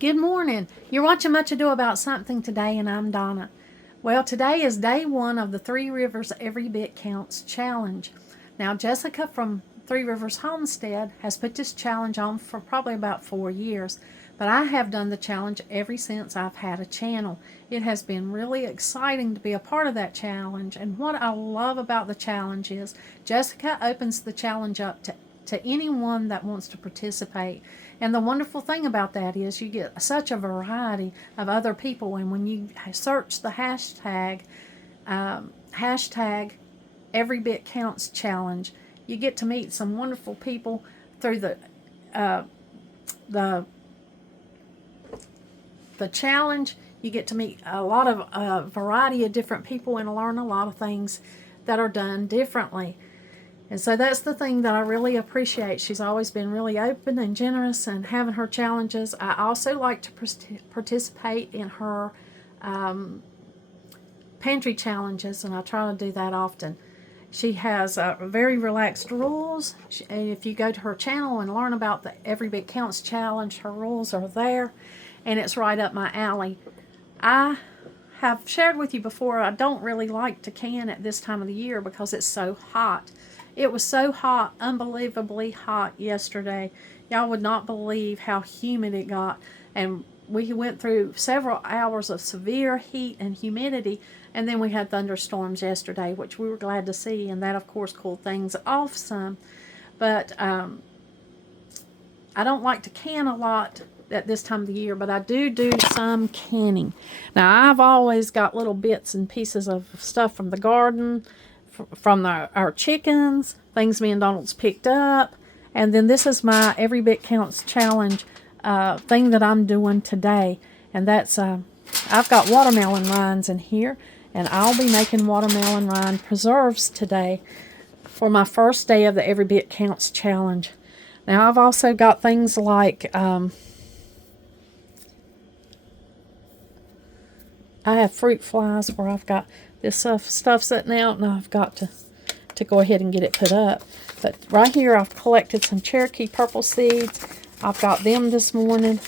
Good morning. You're watching Much Ado About Something today, and I'm Donna. Well, today is day one of the Three Rivers Every Bit Counts challenge. Now, Jessica from Three Rivers Homestead has put this challenge on for probably about 4 years, but I have done the challenge ever since I've had a channel. It has been really exciting to be a part of that challenge, and what I love about the challenge is Jessica opens the challenge up to anyone that wants to participate. And the wonderful thing about that is you get such a variety of other people. And when you search the hashtag Every Bit Counts challenge, you get to meet some wonderful people through the challenge. You get to meet a lot of variety of different people and learn a lot of things that are done differently. And so that's the thing that I really appreciate. She's always been really open and generous and having her challenges. I also like to participate in her pantry challenges, and I try to do that often. She has very relaxed rules. And if you go to her channel and learn about the Every Bit Counts challenge, her rules are there, and it's right up my alley. I have shared with you before, I don't really like to can at this time of the year because it's so hot. It was so hot, unbelievably hot yesterday. Y'all would not believe how humid it got. And we went through several hours of severe heat and humidity. And then we had thunderstorms yesterday, which we were glad to see. And that, of course, cooled things off some. But I don't like to can a lot at this time of the year, but I do some canning. Now, I've always got little bits and pieces of stuff from the garden, from our chickens, things me and Donald's picked up. And then this is my Every Bit Counts challenge thing that I'm doing today. And that's, I've got watermelon rinds in here. And I'll be making watermelon rind preserves today for my first day of the Every Bit Counts challenge. Now, I've also got things like, I have fruit flies where I've got this stuff sitting out, and I've got to go ahead and get it put up. But right here I've collected some Cherokee purple seeds. I've got them this morning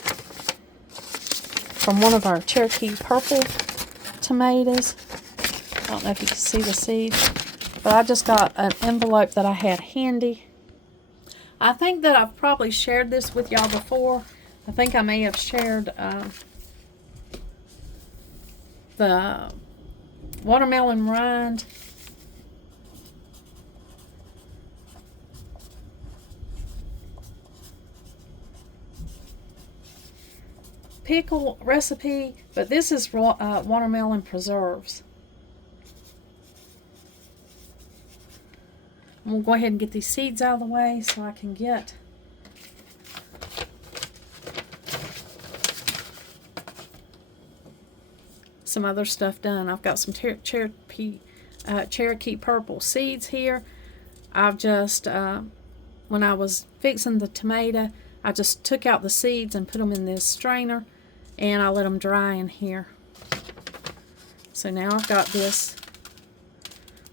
from one of our Cherokee purple tomatoes. I don't know if you can see the seeds, but I just got an envelope that I had handy. I think that I've probably shared this with y'all before. I think I may have shared the watermelon rind pickle recipe, but this is watermelon preserves. I'm going to go ahead and get these seeds out of the way so I can get some other stuff done. I've got some Cherokee purple seeds here. I've just, when I was fixing the tomato, I just took out the seeds and put them in this strainer, and I let them dry in here. So now I've got this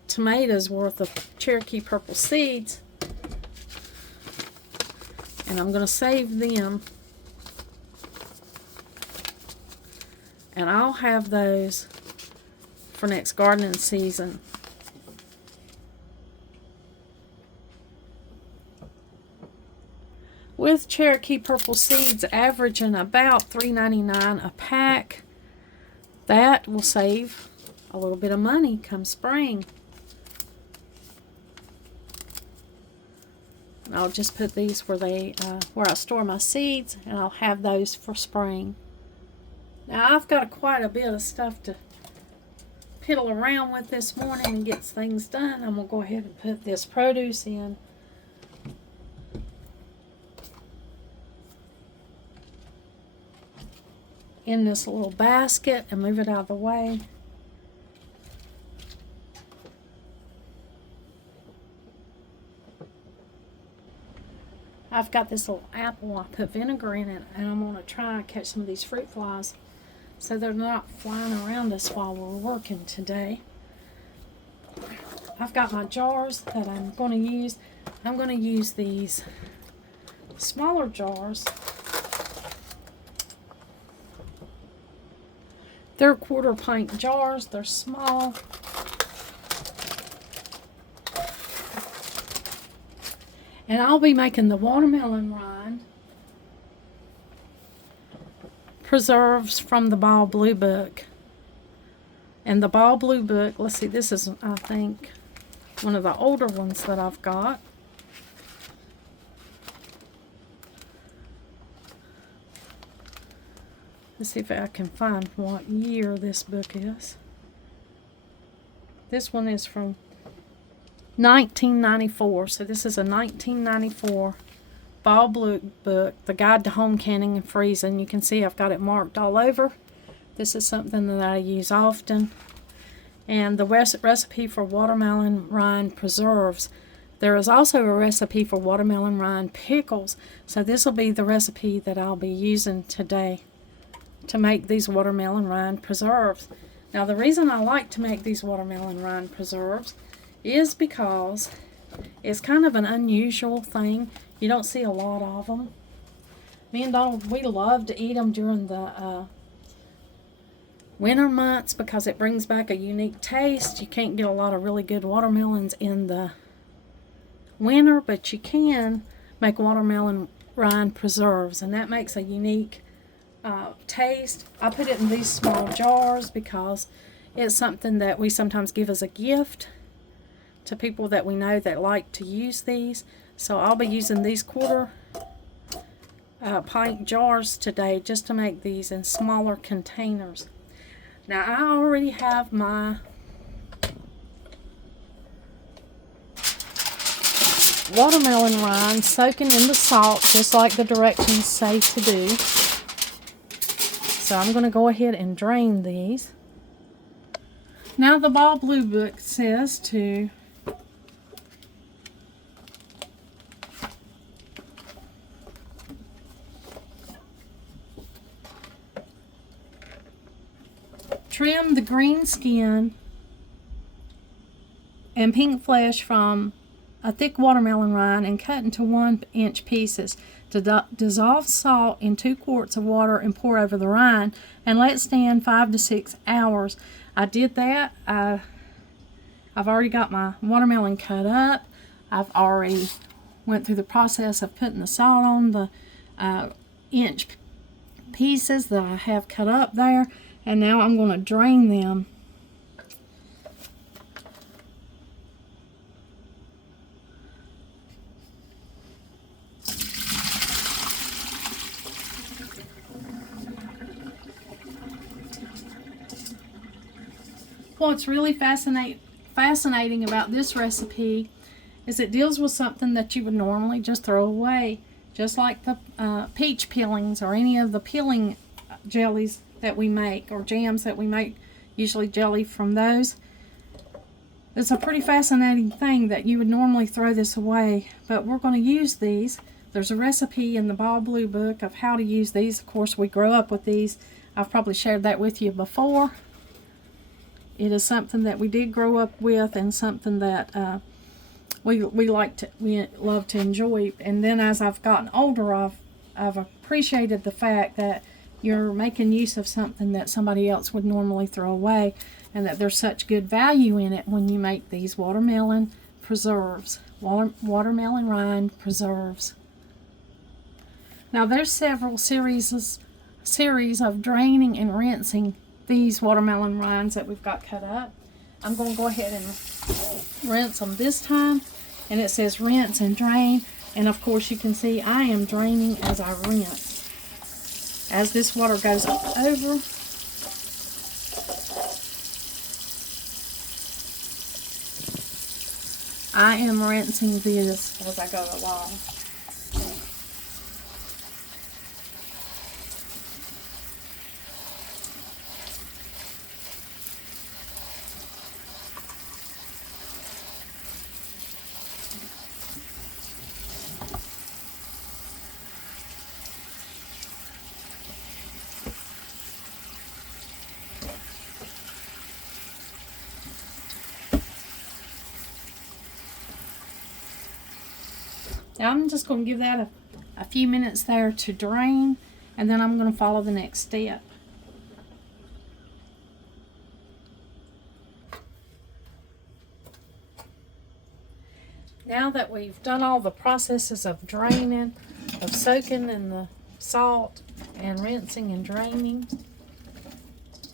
tomato's worth of Cherokee purple seeds, and I'm going to save them. And I'll have those for next gardening season. With Cherokee purple seeds averaging about $3.99 a pack, that will save a little bit of money come spring. And I'll just put these where I store my seeds, and I'll have those for spring. Now, I've got quite a bit of stuff to piddle around with this morning and get things done. I'm going to go ahead and put this produce in this little basket and move it out of the way. I've got this little apple. I put vinegar in it, and I'm going to try and catch some of these fruit flies so they're not flying around us while we're working today. I've got my jars that I'm going to use. I'm going to use these smaller jars They're 1/4 pint jars. They're small. And I'll be making the watermelon rind preserves from the Ball Blue book. And the Ball Blue book, let's see, this is, I think, one of the older ones that I've got. Let's see if I can find what year this book is. This one is from 1994. So this is a 1994 Ball Blue book, The Guide to Home Canning and Freezing. You can see I've got it marked all over. This is something that I use often. And the recipe for watermelon rind preserves. There is also a recipe for watermelon rind pickles. So this will be the recipe that I'll be using today to make these watermelon rind preserves. Now the reason I like to make these watermelon rind preserves is because it's kind of an unusual thing. You don't see a lot of them. Me and Donald, we love to eat them during the winter months because it brings back a unique taste. You can't get a lot of really good watermelons in the winter, but you can make watermelon rind preserves, and that makes a unique taste. I put it in these small jars because it's something that we sometimes give as a gift to people that we know that like to use these. So I'll be using these 1/4 pint jars today just to make these in smaller containers. Now I already have my watermelon rind soaking in the salt just like the directions say to do. So I'm going to go ahead and drain these. Now the Ball Blue book says to trim the green skin and pink flesh from a thick watermelon rind and cut into 1-inch pieces. To dissolve salt in 2 quarts of water and pour over the rind and let stand 5 to 6 hours. I did that. I've already got my watermelon cut up. I've already went through the process of putting the salt on the inch pieces that I have cut up there, and now I'm going to drain them. What's really fascinating about this recipe is it deals with something that you would normally just throw away, just like the peach peelings or any of the peeling jellies that we make, or jams that we make, usually jelly from those. It's a pretty fascinating thing that you would normally throw this away, but we're going to use these. There's a recipe in the Ball Blue book of how to use these. Of course, we grow up with these. I've probably shared that with you before. It is something that we did grow up with, and something that we love to enjoy. And then as I've gotten older, I've appreciated the fact that you're making use of something that somebody else would normally throw away, and that there's such good value in it when you make these watermelon preserves, watermelon rind preserves. Now there's several series of draining and rinsing these watermelon rinds that we've got cut up. I'm going to go ahead and rinse them this time, and it says rinse and drain, and of course you can see I am draining as I rinse. As this water goes over, I am rinsing this as I go along. Now I'm just going to give that a few minutes there to drain, and then I'm going to follow the next step. Now that we've done all the processes of draining, of soaking in the salt and rinsing and draining,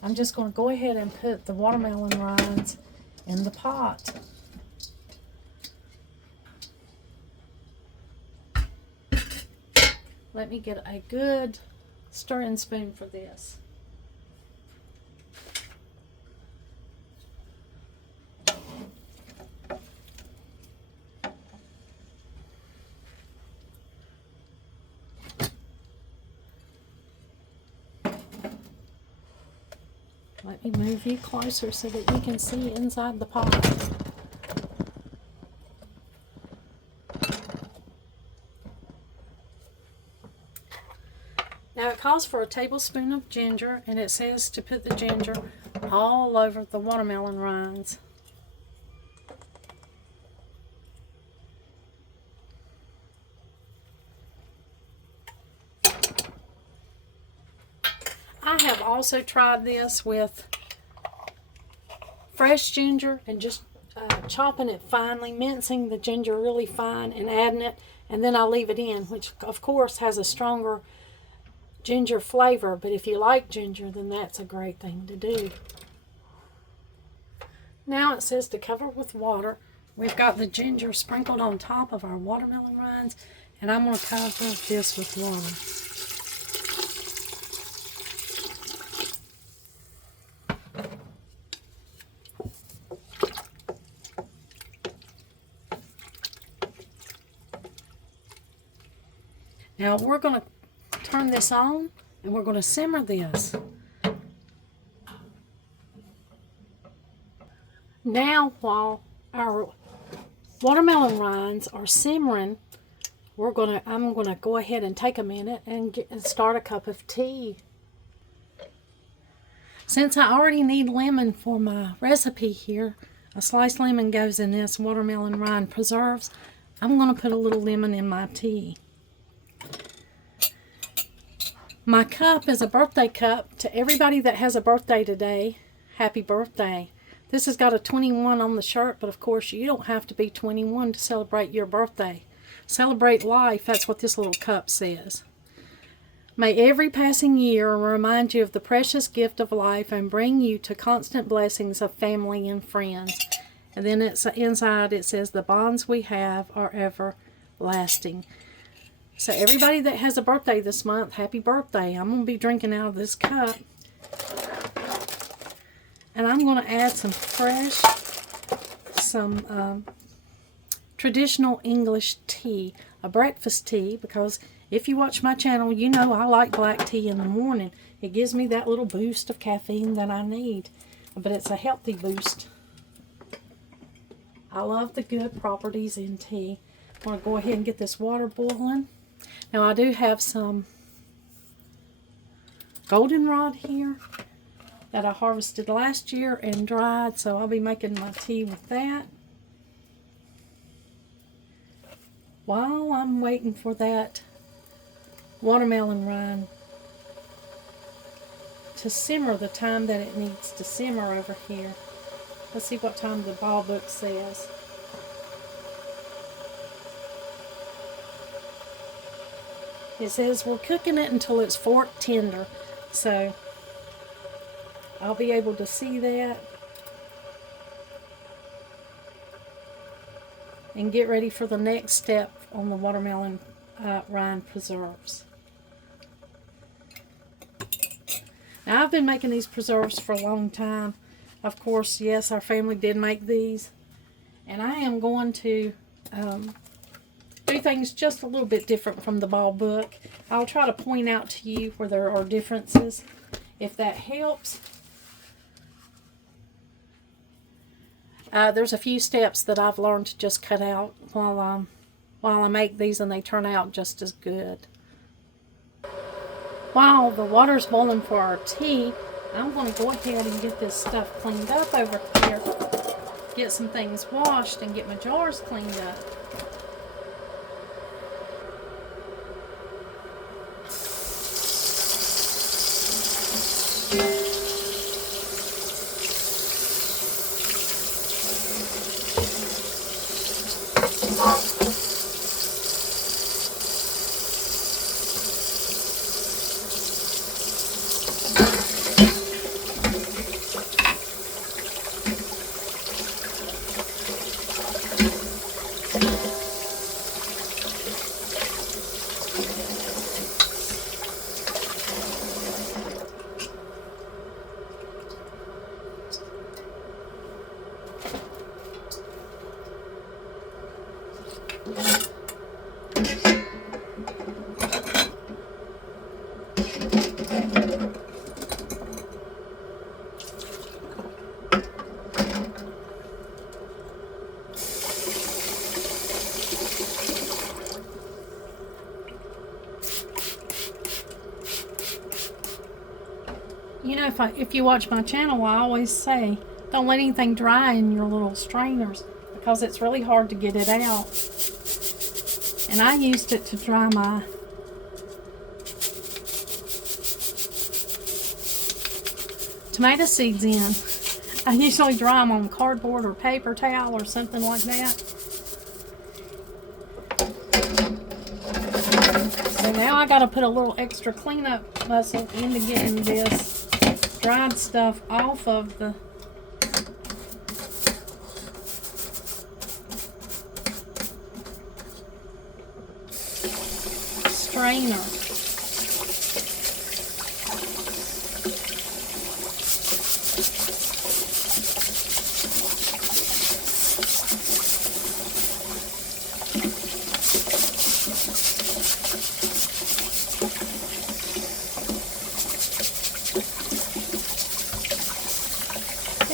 I'm just going to go ahead and put the watermelon rinds in the pot. Let me get a good stirring spoon for this. Let me move you closer so that you can see inside the pot. Now it calls for a tablespoon of ginger, and it says to put the ginger all over the watermelon rinds. I have also tried this with fresh ginger and just chopping it finely, mincing the ginger really fine and adding it, and then I leave it in, which of course has a stronger ginger flavor, but if you like ginger, then that's a great thing to do. Now it says to cover with water. We've got the ginger sprinkled on top of our watermelon rinds, and I'm going to cover this with water. Now we're going to turn this on and we're going to simmer this. Now while our watermelon rinds are simmering, I'm going to go ahead and take a minute and start a cup of tea. Since I already need lemon for my recipe here, a sliced lemon goes in this watermelon rind preserves. I'm going to put a little lemon in my tea. My cup is a birthday cup. To everybody that has a birthday today, happy birthday. This has got a 21 on the shirt, but of course you don't have to be 21 to celebrate your birthday. Celebrate life, that's what this little cup says. May every passing year remind you of the precious gift of life and bring you to constant blessings of family and friends. And then inside it says, the bonds we have are everlasting. So everybody that has a birthday this month, happy birthday. I'm going to be drinking out of this cup. And I'm going to add some traditional English tea, a breakfast tea, because if you watch my channel, you know I like black tea in the morning. It gives me that little boost of caffeine that I need, but it's a healthy boost. I love the good properties in tea. I'm going to go ahead and get this water boiling. Now I do have some goldenrod here that I harvested last year and dried, so I'll be making my tea with that. While I'm waiting for that watermelon rind to simmer the time that it needs to simmer over here. Let's see what time the ball book says. It says we're cooking it until it's fork tender, so I'll be able to see that and get ready for the next step on the watermelon rind preserves. Now I've been making these preserves for a long time. Of course, yes, our family did make these, and I am going to do things just a little bit different from the ball book. I'll try to point out to you where there are differences, if that helps. There's a few steps that I've learned to just cut out while I make these, and they turn out just as good. While the water's boiling for our tea, I'm going to go ahead and get this stuff cleaned up over here. Get some things washed and get my jars cleaned up. You know, if you watch my channel, I always say, don't let anything dry in your little strainers because it's really hard to get it out. And I used it to dry my tomato seeds in. I usually dry them on cardboard or paper towel or something like that. So now I got to put a little extra cleanup muscle into getting this dried stuff off of the strainer.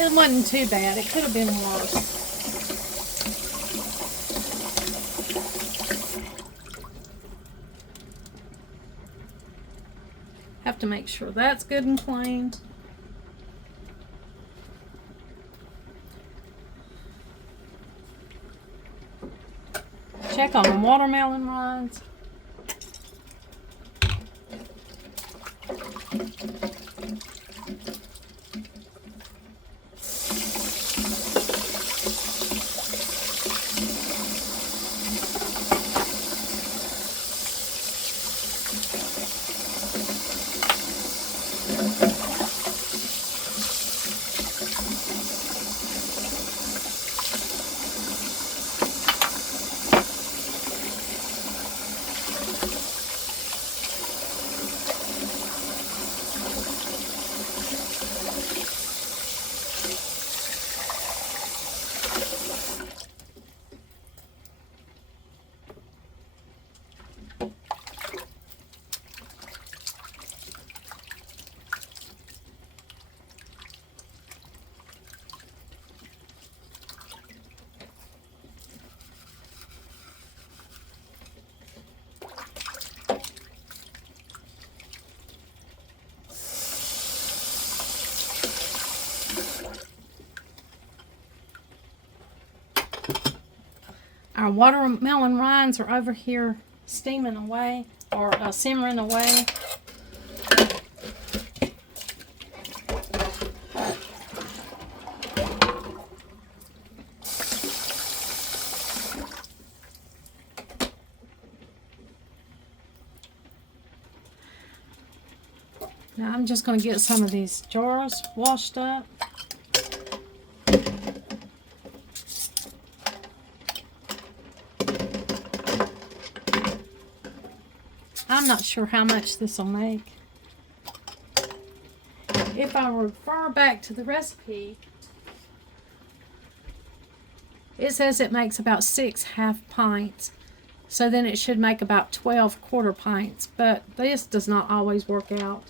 It wasn't too bad. It could have been worse. Have to make sure that's good and clean. Check on the watermelon rinds. Our watermelon rinds are over here steaming away or simmering away. Now I'm just going to get some of these jars washed up. I'm not sure how much this will make. If I refer back to the recipe, it says it makes about 6 half pints. So then it should make about 12 quarter pints. But this does not always work out.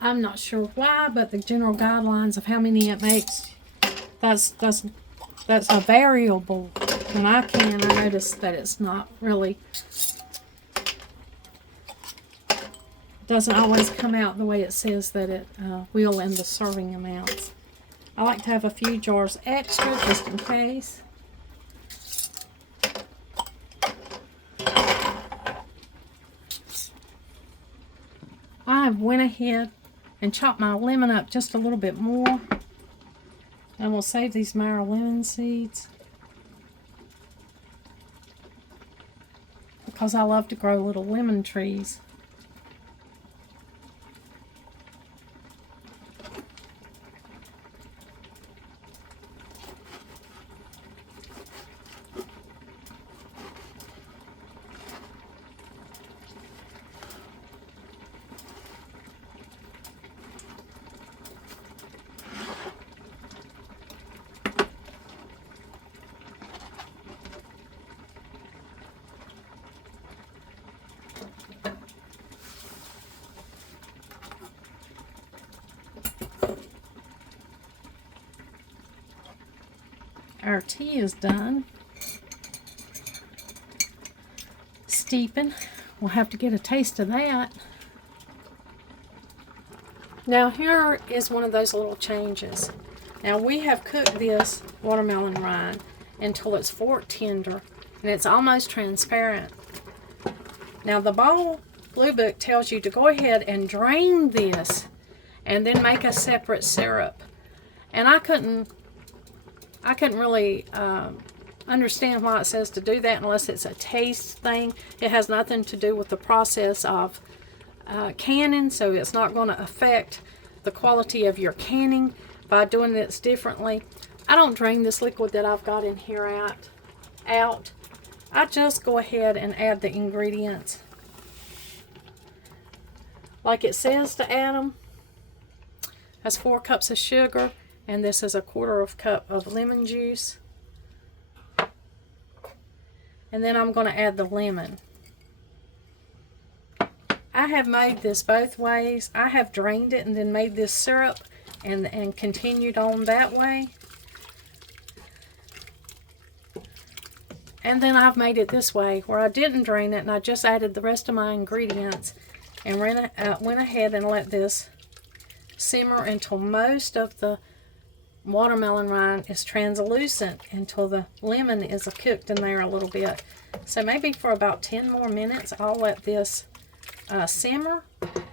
I'm not sure why, but the general guidelines of how many it makes, that's a variable. When I noticed that it's not really, doesn't always come out the way it says that it will in the serving amounts. I like to have a few jars extra just in case. I went ahead and chopped my lemon up just a little bit more. And we'll save these marrow lemon seeds, because I love to grow little lemon trees. Our tea is done steeping. We'll have to get a taste of that. Now here is one of those little changes. Now we have cooked this watermelon rind until it's fork tender and it's almost transparent. Now the bowl blue book tells you to go ahead and drain this and then make a separate syrup. And I couldn't really understand why it says to do that unless it's a taste thing. It has nothing to do with the process of canning, so it's not going to affect the quality of your canning by doing this differently. I don't drain this liquid that I've got in here out. I just go ahead and add the ingredients like it says to add them. That's 4 cups of sugar, and this is a 1/4 cup of lemon juice. And then I'm going to add the lemon. I have made this both ways. I have drained it and then made this syrup and continued on that way. And then I've made it this way where I didn't drain it and I just added the rest of my ingredients and went ahead and let this simmer until most of the watermelon rind is translucent, until the lemon is cooked in there a little bit. So maybe for about 10 more minutes I'll let this simmer,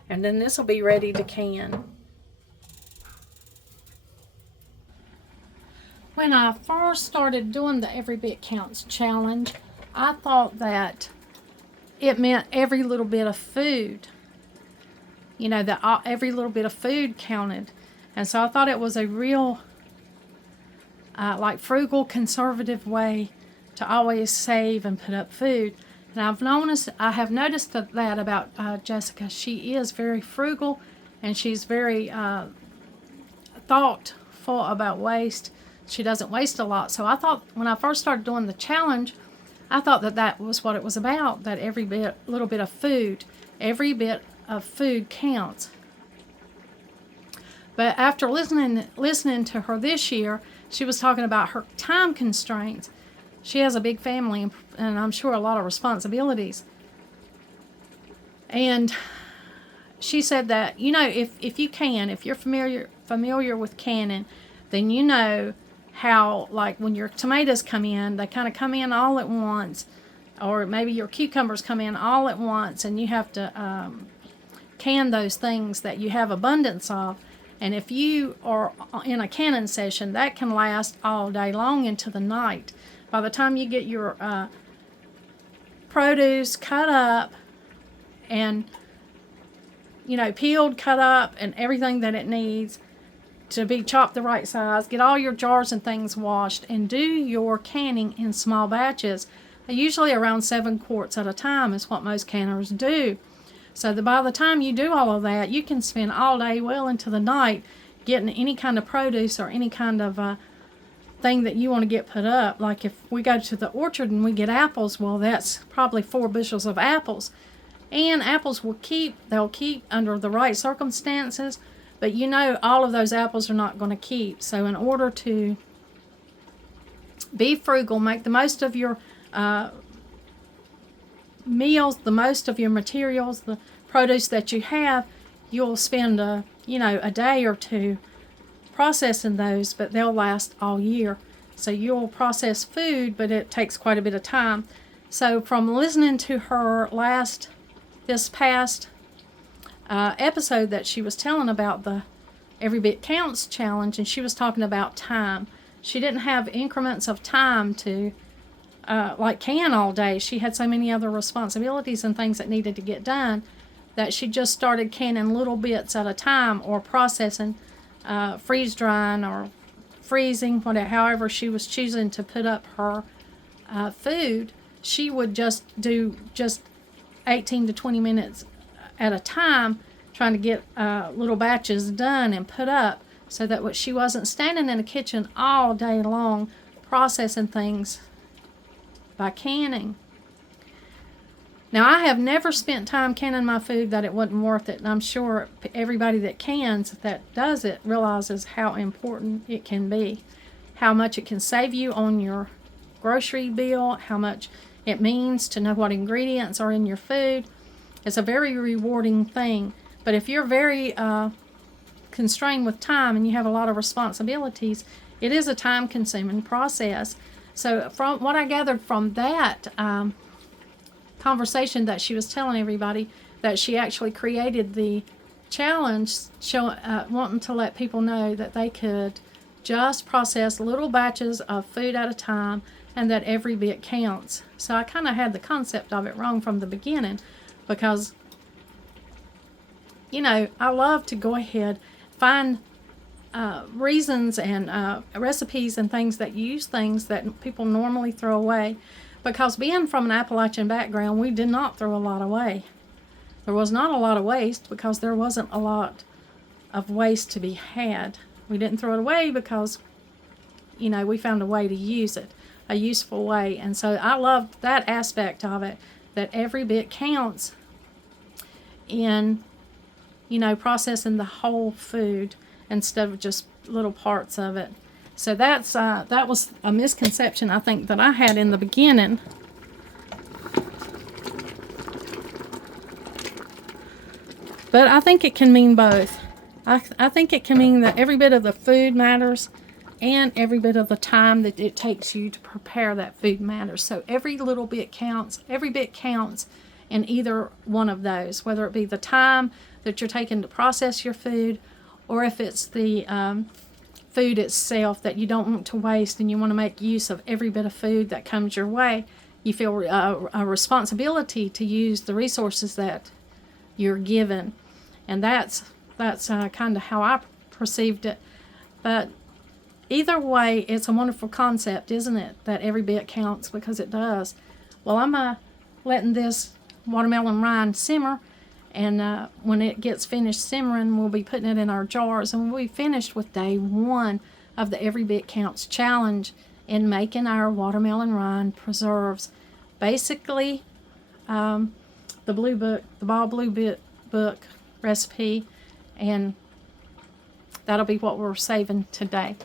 and then this will be ready to can. When I first started doing the Every Bit Counts challenge, I thought that it meant every little bit of food. You know, that every little bit of food counted. And so I thought it was a real like frugal, conservative way to always save and put up food. And I have noticed that about Jessica. She is very frugal, and she's very thoughtful about waste. She doesn't waste a lot. So I thought when I first started doing the challenge, I thought that was what it was about, that every little bit of food, every bit of food counts. But after listening to her this year, she was talking about her time constraints. She has a big family and I'm sure a lot of responsibilities. And she said that, you know, if you're familiar with canning, then you know how, like, when your tomatoes come in, they kind of come in all at once, or maybe your cucumbers come in all at once, and you have to can those things that you have abundance of. And if you are in a canning session, that can last all day long into the night. By the time you get your produce cut up and, you know, peeled, cut up, and everything that it needs to be chopped the right size, get all your jars and things washed, and do your canning in small batches. Usually around 7 quarts at a time is what most canners do. So by the time you do all of that, you can spend all day well into the night getting any kind of produce or any kind of thing that you want to get put up. Like if we go to the orchard and we get apples, well, that's probably 4 bushels of apples. And apples they'll keep under the right circumstances, but you know all of those apples are not going to keep. So in order to be frugal, make the most of your meals, the most of your materials, the produce that you have, you'll spend a day or two processing those, but they'll last all year. So you'll process food, but it takes quite a bit of time. So from listening to her this past episode that she was telling about the Every Bit Counts challenge, and she was talking about time. She didn't have increments of time to like can all day. She had so many other responsibilities and things that needed to get done that she just started canning little bits at a time, or processing, freeze drying or freezing, however she was choosing to put up her food. She would just do 18 to 20 minutes at a time, trying to get little batches done and put up, so that she wasn't standing in the kitchen all day long processing things by canning. Now, I have never spent time canning my food that it wasn't worth it, and I'm sure everybody that does it realizes how important it can be, how much it can save you on your grocery bill, how much it means to know what ingredients are in your food. It's a very rewarding thing. But if you're very constrained with time and you have a lot of responsibilities, it is a time-consuming process. So from what I gathered from that conversation that she was telling everybody, that she actually created the challenge wanting to let people know that they could just process little batches of food at a time and that every bit counts. So I kind of had the concept of it wrong from the beginning, because I love to go ahead, find reasons and recipes and things that use things that people normally throw away. Because being from an Appalachian background, we did not throw a lot away. There was not a lot of waste because there wasn't a lot of waste to be had. We didn't throw it away because, we found a way to use it, a useful way. And so I loved that aspect of it, that every bit counts in, processing the whole food instead of just little parts of it. So that was a misconception I think that I had in the beginning. But I think it can mean both. I think it can mean that every bit of the food matters and every bit of the time that it takes you to prepare that food matters. So every little bit counts. Every bit counts in either one of those, whether it be the time that you're taking to process your food, or if it's the food itself that you don't want to waste and you want to make use of every bit of food that comes your way. You feel a responsibility to use the resources that you're given. And that's kind of how I perceived it. But either way, it's a wonderful concept, isn't it? That every bit counts, because it does. Well, I'm letting this watermelon rind simmer. And when it gets finished simmering, we'll be putting it in our jars. And we'll be finished with day 1 of the Every Bit Counts challenge in making our watermelon rind preserves. Basically, the Ball Blue Book recipe, and that'll be what we're saving today.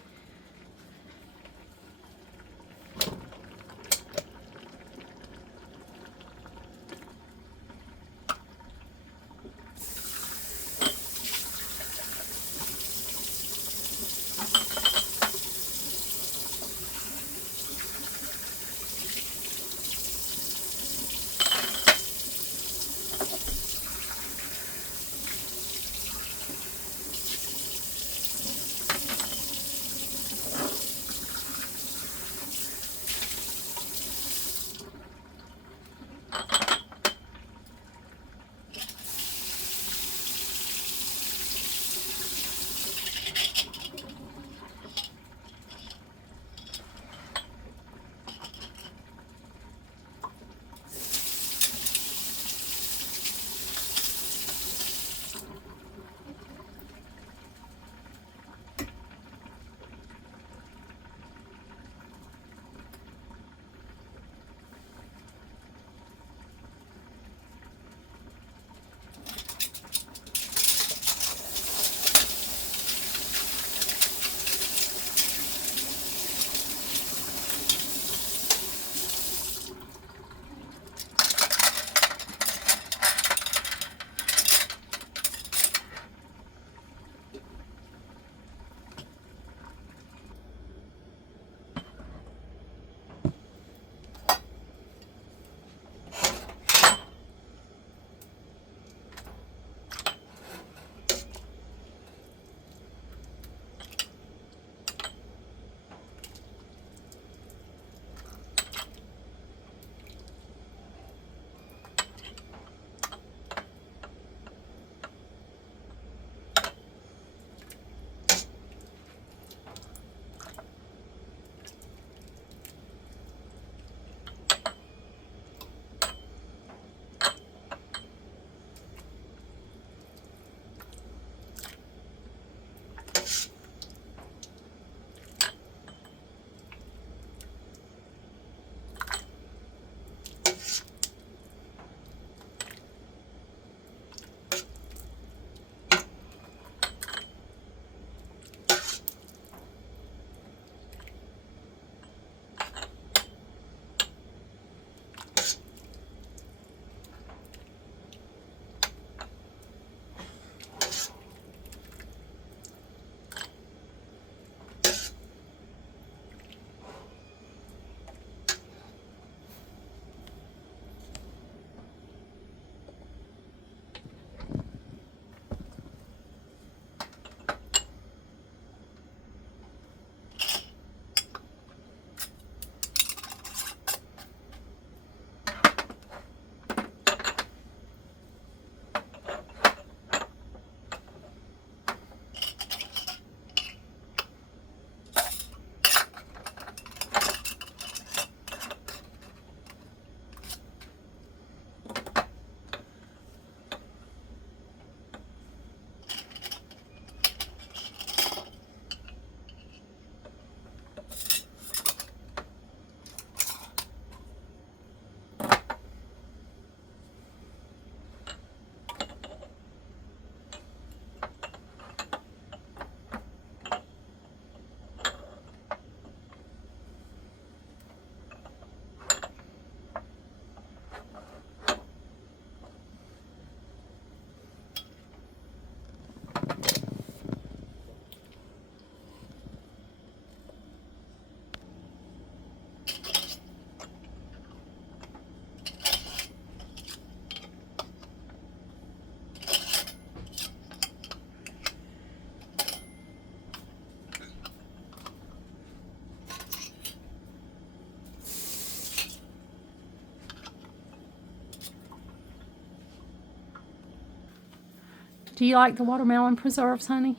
Do you like the watermelon preserves, honey?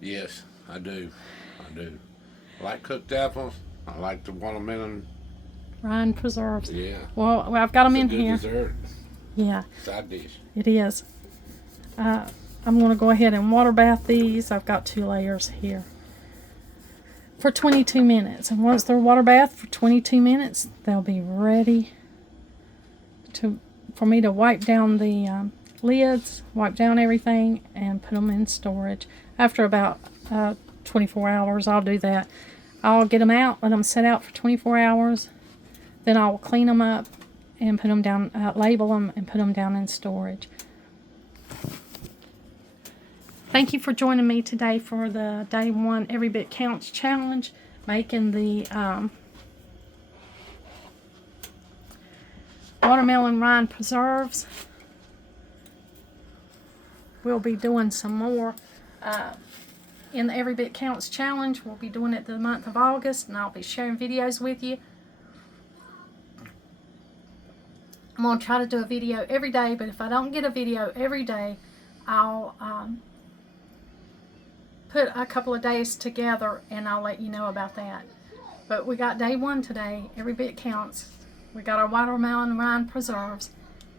Yes, I do. I do. I like cooked apples. I like the watermelon. Rind preserves. Yeah. Well, I've got them It's a in good here. dessert. Yeah, Side dish. it is. I'm going to go ahead and water bath these. I've got 2 layers here for 22 minutes. And once they're water bathed for 22 minutes, they'll be ready for me to wipe down the lids, wipe down everything, and put them in storage. After about 24 hours, I'll do that. I'll get them out, let them sit out for 24 hours. Then I'll clean them up and put them down, label them, and put them down in storage. Thank you for joining me today for the Day 1 Every Bit Counts Challenge, making the watermelon rind preserves. We'll be doing some more in the Every Bit Counts Challenge. We'll be doing it the month of August, and I'll be sharing videos with you. I'm going to try to do a video every day, but if I don't get a video every day, I'll put a couple of days together and I'll let you know about that. But we got Day 1 today. Every bit counts. We got our watermelon rind preserves.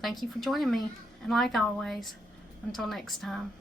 Thank you for joining me, and like always, until next time.